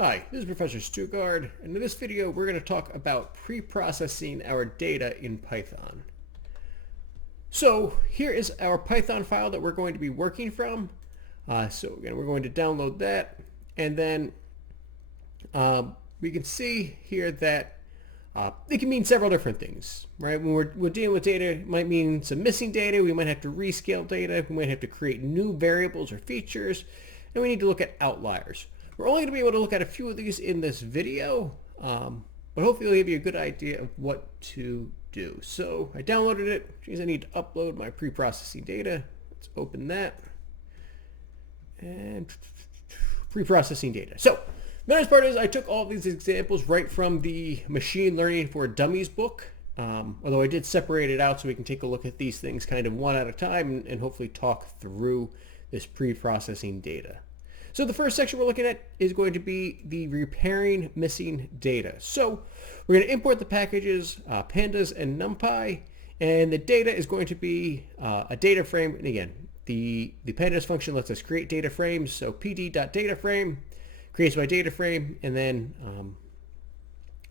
Hi, this is Professor Stugard, and in this video we're going to talk about pre-processing our data in Python. So here is our Python file that we're going to be working from. So again, we're going to download that, and then we can see here that it can mean several different things, right? When we're dealing with data, it might mean some missing data, we might have to rescale data, we might have to create new variables or features, and we need to look at outliers. We're only going to be able to look at a few of these in this video, but hopefully it'll give you a good idea of what to do. So I downloaded it, which means I need to upload my pre-processing data. Let's open that. And pre-processing data. So the nice part is I took all these examples right from the Machine Learning for Dummies book, although I did separate it out so we can take a look at these things kind of one at a time and hopefully talk through this pre-processing data. So the first section we're looking at is going to be the repairing missing data. So we're going to import the packages pandas and numpy, and the data is going to be a data frame. And again, the pandas function lets us create data frames. So pd.dataframe creates my data frame, and then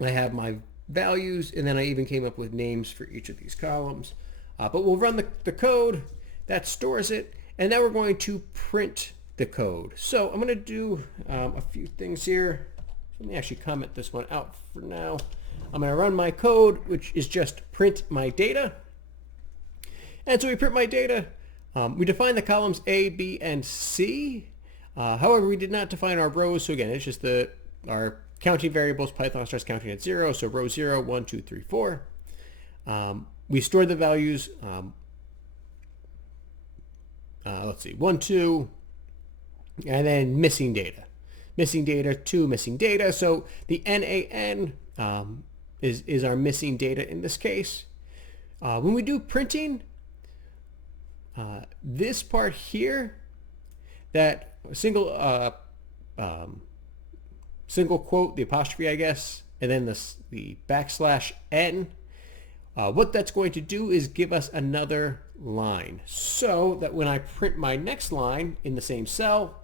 I have my values, and then I even came up with names for each of these columns. But we'll run the code that stores it, and now we're going to print the code. So I'm going to do a few things here. Let me actually comment this one out for now. I'm going to run my code, which is just print my data. And so we print my data. We define the columns A, B, and C. However, we did not define our rows. So again, it's just our counting variables. Python starts counting at 0. So row 0, 1, 2, 3, 4. We store the values. Let's see, 1, 2, and then missing data. Missing data, 2 missing data. So the NaN is our missing data in this case. When we do printing, this part here, that single quote, the apostrophe, I guess, and then the \n, what that's going to do is give us another line, so that when I print my next line in the same cell,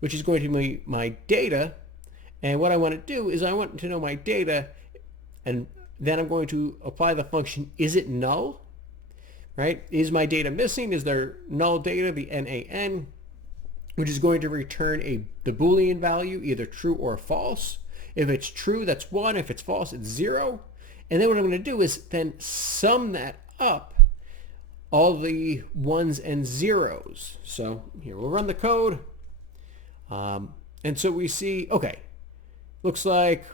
which is going to be my data, and what I want to do is I want to know my data, and then I'm going to apply the function is it null, right? Is my data missing? Is there null data, the NaN, which is going to return the Boolean value, either true or false. If it's true, that's 1. If it's false, it's 0. And then what I'm going to do is then sum that up, all the 1s and 0s. So here, we'll run the code. And so we see, okay, looks like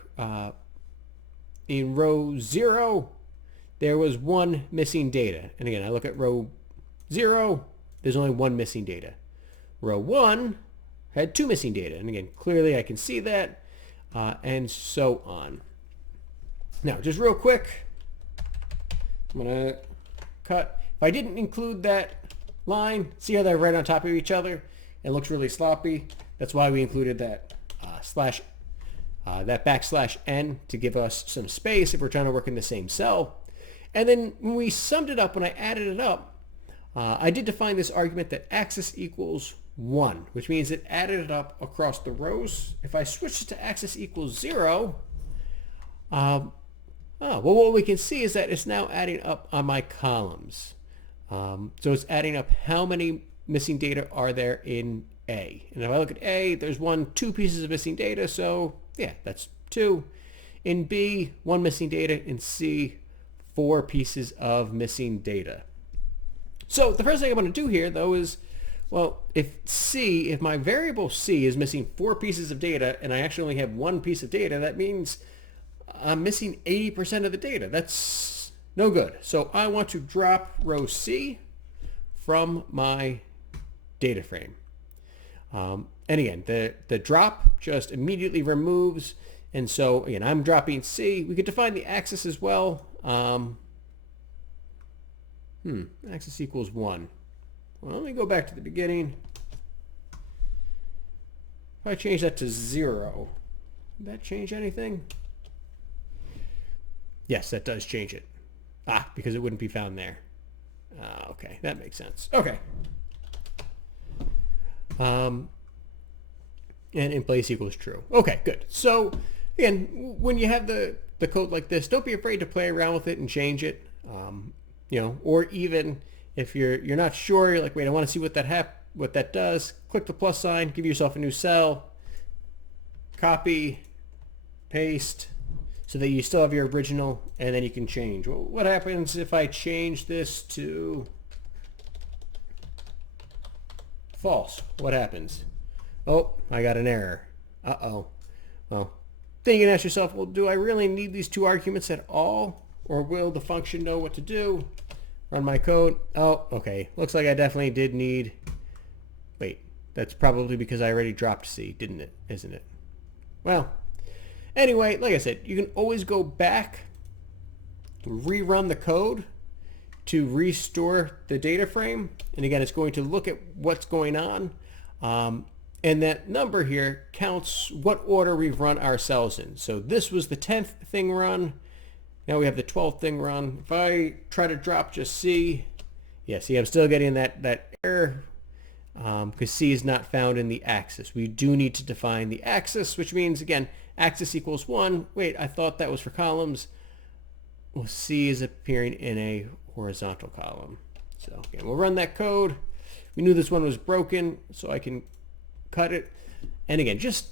in row 0, there was 1 missing data. And again, I look at row 0, there's only 1 missing data. Row 1 had 2 missing data. And again, clearly I can see that, and so on. Now, just real quick, I'm going to cut. If I didn't include that line, see how they're right on top of each other? It looks really sloppy. That's why we included that that \n to give us some space if we're trying to work in the same cell. And then when we summed it up, when I added it up, I did define this argument that axis equals 1, which means it added it up across the rows. If I switch it to axis equals 0, well, what we can see is that it's now adding up on my columns. So it's adding up how many missing data are there in A. And if I look at A, there's 2 pieces of missing data. So yeah, that's 2. In B, 1 missing data. In C, 4 pieces of missing data. So the first thing I want to do here, though, is, well, if my variable C is missing 4 pieces of data and I actually only have 1 piece of data, that means I'm missing 80% of the data. That's no good. So I want to drop row C from my data frame. And again, the drop just immediately removes. And so again, I'm dropping C. We could define the axis as well. Axis equals 1. Well, let me go back to the beginning. If I change that to 0, would that change anything? Yes, that does change it. Because it wouldn't be found there. Okay, that makes sense. Okay. and in place equals true. Okay, good. So again, when you have the code like this, don't be afraid to play around with it and change it. Or even if you're not sure, you're like, wait, I want to see what that does. Click the plus sign, give yourself a new cell, copy, paste, so that you still have your original, and then you can change. Well, what happens if I change this to false? What happens? Oh, I got an error. Uh-oh. Well, then you can ask yourself, well, do I really need these two arguments at all? Or will the function know what to do? Run my code. Oh, okay. Looks like I definitely did need... Wait, that's probably because I already dropped C, didn't it? Isn't it? Well, anyway, like I said, you can always go back, rerun the code to restore the data frame. And again, it's going to look at what's going on. And that number here counts what order we've run our cells in. So this was the 10th thing run. Now we have the 12th thing run. If I try to drop just C, yeah, see, I'm still getting that error because C is not found in the axis. We do need to define the axis, which means, again, axis equals 1. Wait, I thought that was for columns. Well, C is appearing in a horizontal column. So again, we'll run that code. We knew this one was broken, so I can cut it. And again, just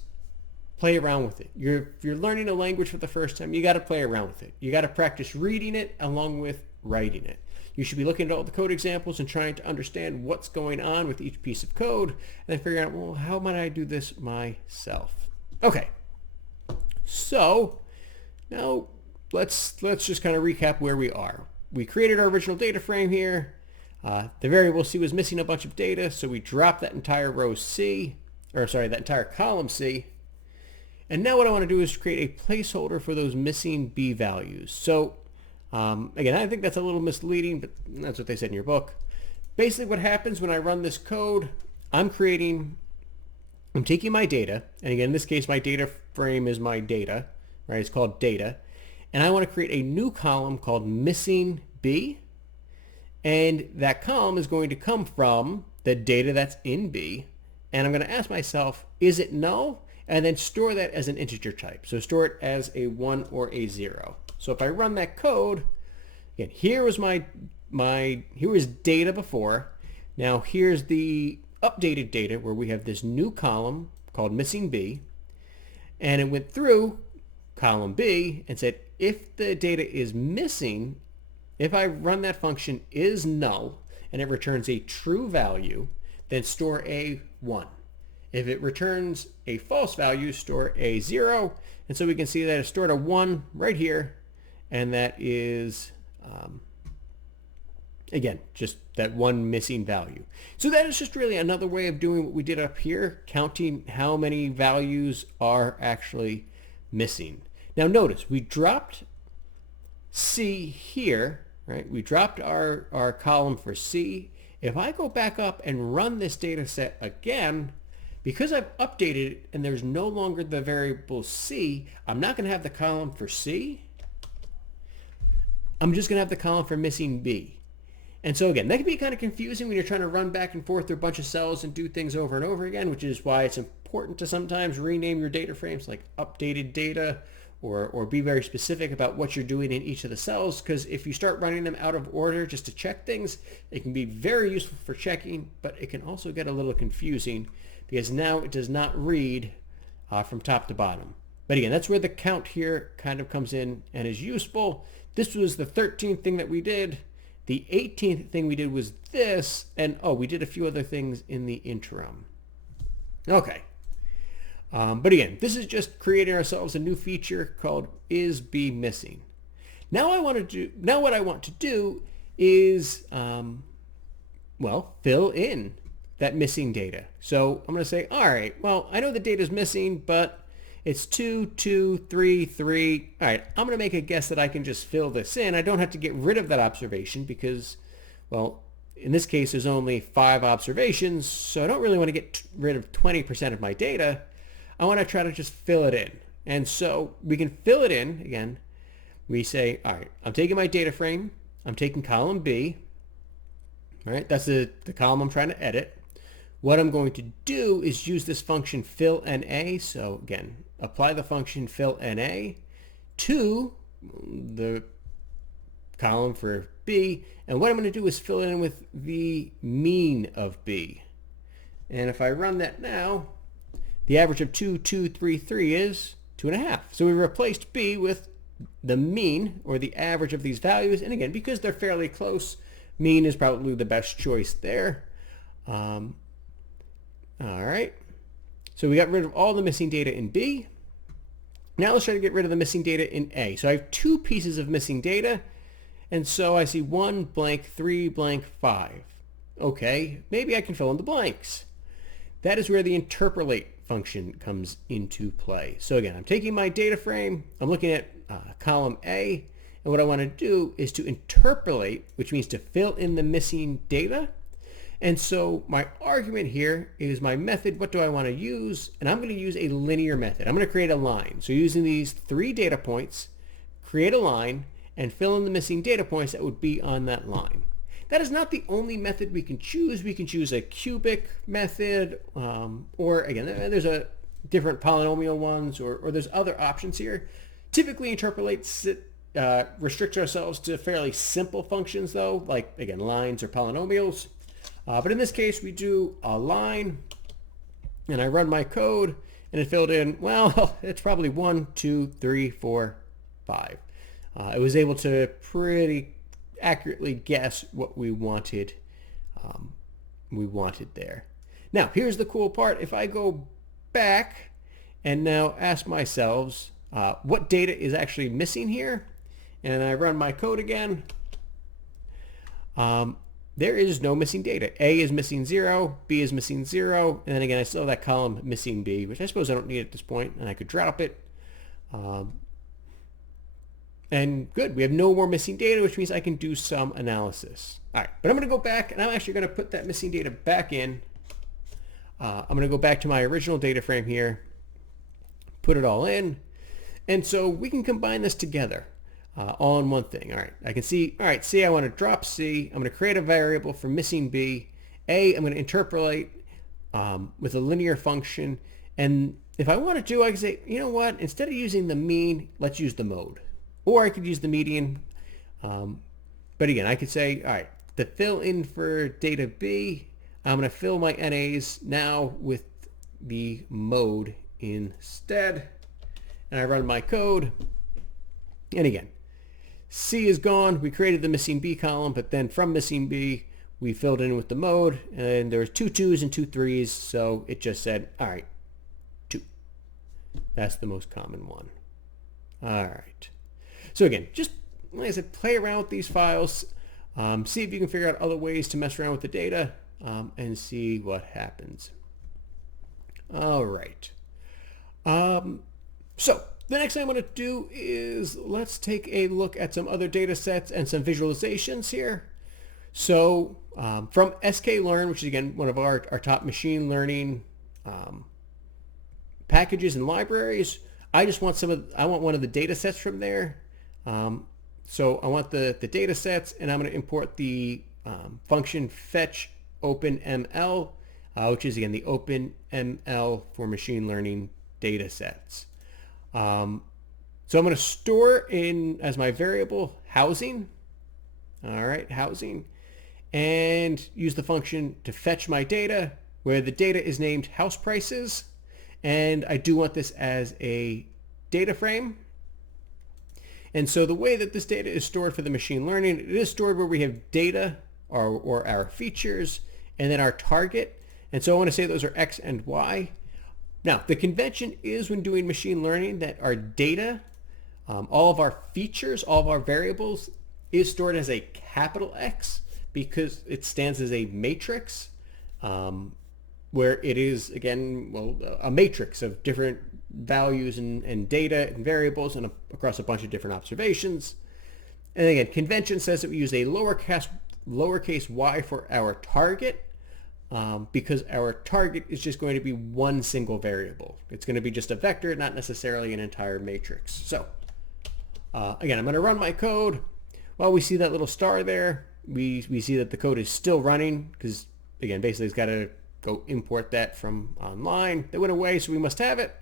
play around with it. If you're learning a language for the first time, you got to play around with it. You got to practice reading it along with writing it. You should be looking at all the code examples and trying to understand what's going on with each piece of code, and then figuring out, well, how might I do this myself? Okay. So now let's just kind of recap where we are. We created our original data frame here. The variable C was missing a bunch of data, so we dropped that entire row C, that entire column C. And now what I want to do is create a placeholder for those missing B values. So again, I think that's a little misleading, but that's what they said in your book. Basically what happens when I run this code, I'm taking my data, and again, in this case, my data frame is my data, right? It's called data. And I want to create a new column called missing B. And that column is going to come from the data that's in B. And I'm going to ask myself, is it null? And then store that as an integer type. So store it as a 1 or a 0. So if I run that code, again, here was here was data before. Now here's the updated data where we have this new column called missing B. And it went through column B and said, if the data is missing, if I run that function is null and it returns a true value, then store a 1. If it returns a false value, store a 0. And so we can see that it stored a 1 right here. And that is, again, just that one missing value. So that is just really another way of doing what we did up here, counting how many values are actually missing. Now notice, we dropped C here, right? We dropped our column for C. If I go back up and run this data set again, because I've updated it and there's no longer the variable C, I'm not going to have the column for C. I'm just going to have the column for missing B. And so again, that can be kind of confusing when you're trying to run back and forth through a bunch of cells and do things over and over again, which is why it's important to sometimes rename your data frames like updated data, or be very specific about what you're doing in each of the cells, because if you start running them out of order just to check things, it can be very useful for checking, but it can also get a little confusing because now it does not read from top to bottom. But again, that's where the count here kind of comes in and is useful. This was the 13th thing that we did. The 18th thing we did was this, and we did a few other things in the interim. Okay. But again, this is just creating ourselves a new feature called is B missing. Now what I want to do is, fill in that missing data. So I'm going to say, all right, well, I know the data is missing, but it's 2, 2, 3, 3. All right, I'm going to make a guess that I can just fill this in. I don't have to get rid of that observation because, well, in this case, there's only 5 observations, so I don't really want to get rid of 20% of my data. I want to try to just fill it in. And so we can fill it in. Again, we say, all right, I'm taking my data frame. I'm taking column B. All right, that's the column I'm trying to edit. what I'm going to do is use this function fill NA. So again, apply the function fill NA to the column for B. And what I'm going to do is fill it in with the mean of B. And if I run that now, the average of 2, 2, 3, 3 is 2.5. So we replaced B with the mean, or the average of these values. And again, because they're fairly close, mean is probably the best choice there. All right. So we got rid of all the missing data in B. Now let's try to get rid of the missing data in A. So I have 2 pieces of missing data. And so I see 1 blank, 3 blank, 5. Okay, maybe I can fill in the blanks. That is where the interpolate function comes into play. So again, I'm taking my data frame, I'm looking at column A, and what I want to do is to interpolate, which means to fill in the missing data. And so my argument here is my method, what do I want to use? And I'm going to use a linear method. I'm going to create a line. So using these 3 data points, create a line, and fill in the missing data points that would be on that line. That is not the only method we can choose. We can choose a cubic method, or again, there's a different polynomial ones, or there's other options here. Typically, interpolate restricts ourselves to fairly simple functions though, like again, lines or polynomials. But in this case, we do a line, and I run my code, and it filled in, well, it's probably 1, 2, 3, 4, 5. I was able to pretty accurately guess what we wanted there. Now, here's the cool part. If I go back and now ask myself what data is actually missing here, and I run my code again, there is no missing data. A is missing 0, B is missing 0, and then again, I still have that column missing B, which I suppose I don't need at this point, and I could drop it. And good, we have no more missing data, which means I can do some analysis. All right, but I'm going to go back, and I'm actually going to put that missing data back in. I'm going to go back to my original data frame here, put it all in, and so we can combine this together all in one thing. All right, I can see, all right, C, I want to drop C. I'm going to create a variable for missing B. A, I'm going to interpolate with a linear function, and if I want to I can say, you know what, instead of using the mean, let's use the mode. Or I could use the median. But again, I could say, all right, to fill in for data B, I'm going to fill my NAs now with the mode instead. And I run my code. And again, C is gone. We created the missing B column, but then from missing B, we filled in with the mode. And there was 2 2s and 2 3s. So it just said, all right, 2. That's the most common one. All right. So again, just like I said, play around with these files, see if you can figure out other ways to mess around with the data, and see what happens. All right. So the next thing I'm going to do is let's take a look at some other data sets and some visualizations here. So from sklearn, which is again one of our top machine learning packages and libraries, I want one of the data sets from there. So I want the data sets, and I'm going to import the function fetch openML, which is again the openML for machine learning data sets. So I'm going to store in as my variable housing. All right, housing, and use the function to fetch my data, where the data is named house prices, and I do want this as a data frame. And so the way that this data is stored for the machine learning, it is stored where we have data or our features, and then our target. And so I want to say those are X and Y. Now, the convention is when doing machine learning that our data, all of our features, all of our variables is stored as a capital X because it stands as a matrix, where it is, again, well, a matrix of different values and data and variables and across a bunch of different observations. And again, convention says that we use a lowercase y for our target, because our target is just going to be one single variable. It's going to be just a vector, not necessarily an entire matrix. So again, I'm going to run my code. Well, we see that little star there. We see that the code is still running because, again, basically it's got to go import that from online. That went away, so we must have it.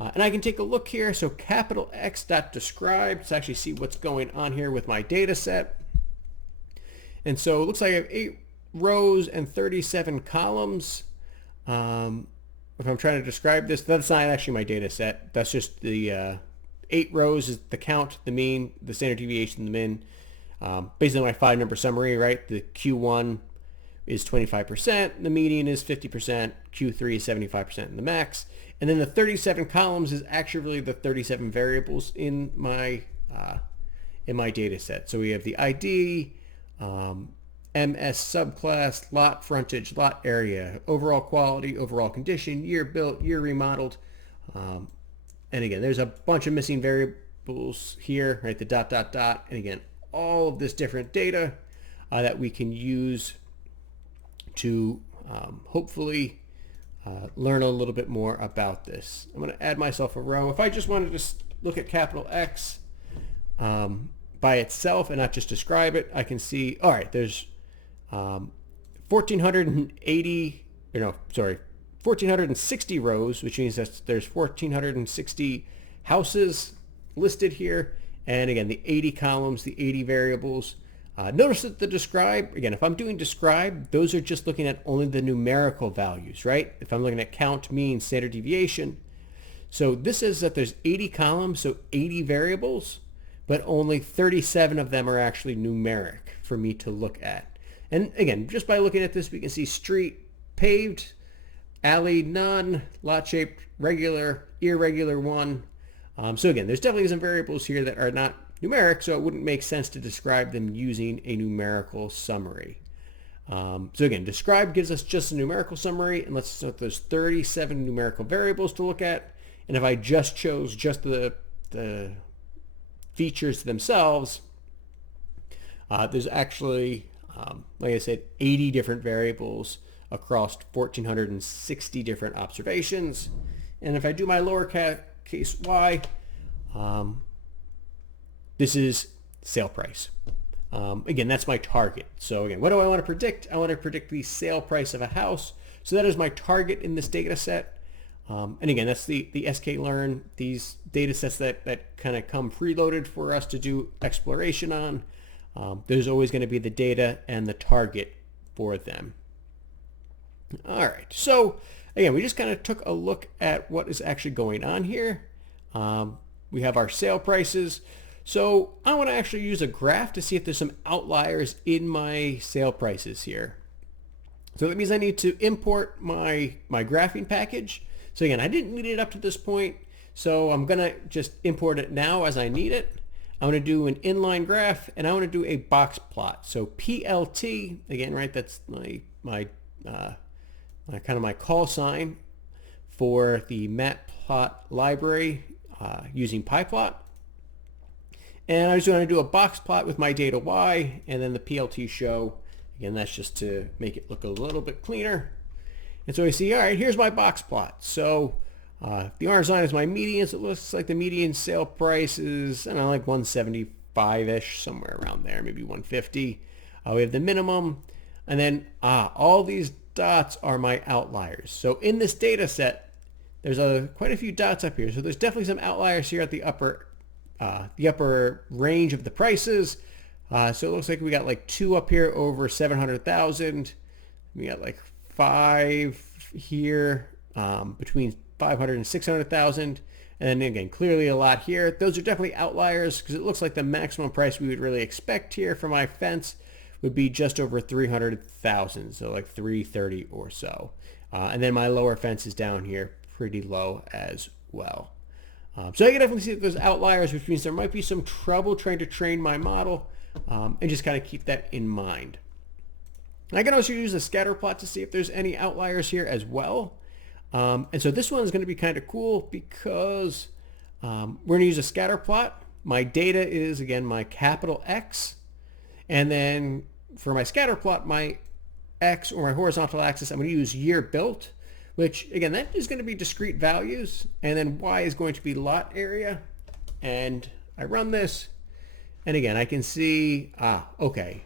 And I can take a look here. So capital X dot describe to actually see what's going on here with my data set. And so it looks like I have 8 rows and 37 columns. If I'm trying to describe this, that's not actually my data set. That's just the 8 rows is the count, the mean, the standard deviation, the min. Based on my 5-number summary, right? The Q1 is 25%, the median is 50%, Q3 is 75%, and the max. And then the 37 columns is actually the 37 variables in my data set. So we have the ID, MS subclass, lot frontage, lot area, overall quality, overall condition, year built, year remodeled. And again, there's a bunch of missing variables here, right? The dot, dot, dot. And again, all of this different data that we can use to hopefully learn a little bit more about this. I'm going to add myself a row. If I just wanted to look at capital X by itself and not just describe it, I can see, all right, there's 1,460 rows, which means that there's 1,460 houses listed here. And again, the 80 columns, the 80 variables. Notice that the describe, again, if I'm doing describe, those are just looking at only the numerical values, right? If I'm looking at count, mean, standard deviation. So this is that there's 80 columns, so 80 variables, but only 37 of them are actually numeric for me to look at. And again, just by looking at this, we can see street, paved, alley, none, lot shaped, regular, irregular, one. So again, there's definitely some variables here that are not numeric, so it wouldn't make sense to describe them using a numerical summary. So again, describe gives us just a numerical summary, and let's note there's 37 numerical variables to look at. And if I just chose just the features themselves, there's actually, like I said, 80 different variables across 1,460 different observations. And if I do my lowercase y, this is sale price. Again, that's my target. So again, what do I want to predict? I want to predict the sale price of a house. So that is my target in this data set. And again, that's the sklearn, these data sets that kind of come preloaded for us to do exploration on. There's always going to be the data and the target for them. All right, so again, we just kind of took a look at what is actually going on here. We have our sale prices. So I want to actually use a graph to see if there's some outliers in my sale prices here. So that means I need to import my graphing package. So again, I didn't need it up to this point, so I'm going to just import it now as I need it. I'm going to do an inline graph, and I want to do a box plot. So PLT, again, right, that's my kind of my call sign for the matplot library using pyplot. And I just want to do a box plot with my data Y and then the PLT show. Again, that's just to make it look a little bit cleaner. And so I see, all right, here's my box plot. So the orange line is my median. So it looks like the median sale price is, I don't know, like 175-ish, somewhere around there, maybe 150. We have the minimum. And then all these dots are my outliers. So in this data set, there's quite a few dots up here. So there's definitely some outliers here at the upper range of the prices. So it looks like we got like 2 up here over 700,000. We got like 5 here between 500 and 600,000. And then again, clearly a lot here. Those are definitely outliers because it looks like the maximum price we would really expect here for my fence would be just over 300,000. So like 330 or so. And then my lower fence is down here pretty low as well. So I can definitely see that there's outliers, which means there might be some trouble trying to train my model, and just kind of keep that in mind. I can also use a scatter plot to see if there's any outliers here as well. And so this one is going to be kind of cool because we're going to use a scatter plot. My data is, again, my capital X. And then for my scatter plot, my X or my horizontal axis, I'm going to use year built, which again, that is going to be discrete values. And then Y is going to be lot area. And I run this. And again, I can see, okay.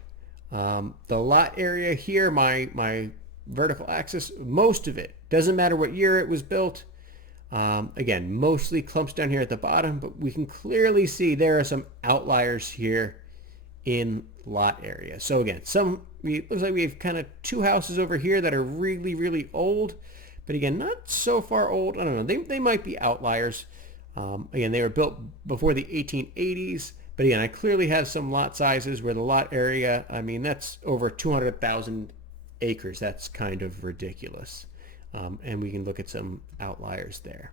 The lot area here, my vertical axis, most of it, doesn't matter what year it was built. Again, mostly clumps down here at the bottom, but we can clearly see there are some outliers here in lot area. So again, it looks like we have kind of two houses over here that are really, really old, but again, not so far old. I don't know. They might be outliers. Again, they were built before the 1880s, but again, I clearly have some lot sizes where the lot area, I mean, that's over 200,000 acres. That's kind of ridiculous. And we can look at some outliers there.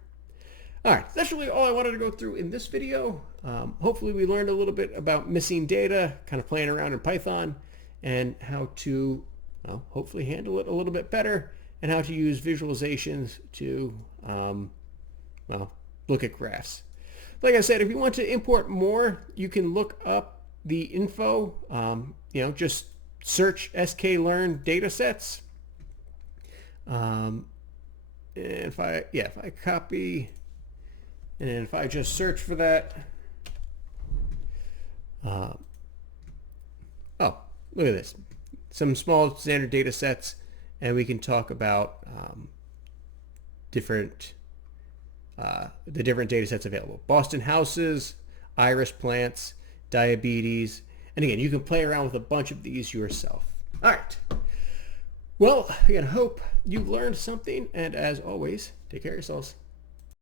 All right, that's really all I wanted to go through in this video. Hopefully we learned a little bit about missing data, kind of playing around in Python, and how to, well, hopefully handle it a little bit better, and how to use visualizations to, well, look at graphs. Like I said, if you want to import more, you can look up the info, just search sklearn datasets. And if I copy, and if I just search for that, oh, look at this, some small standard data sets, and we can talk about the different data sets available. Boston houses, iris plants, diabetes, and again, you can play around with a bunch of these yourself. All right. Well, again, hope you learned something, and as always, take care of yourselves.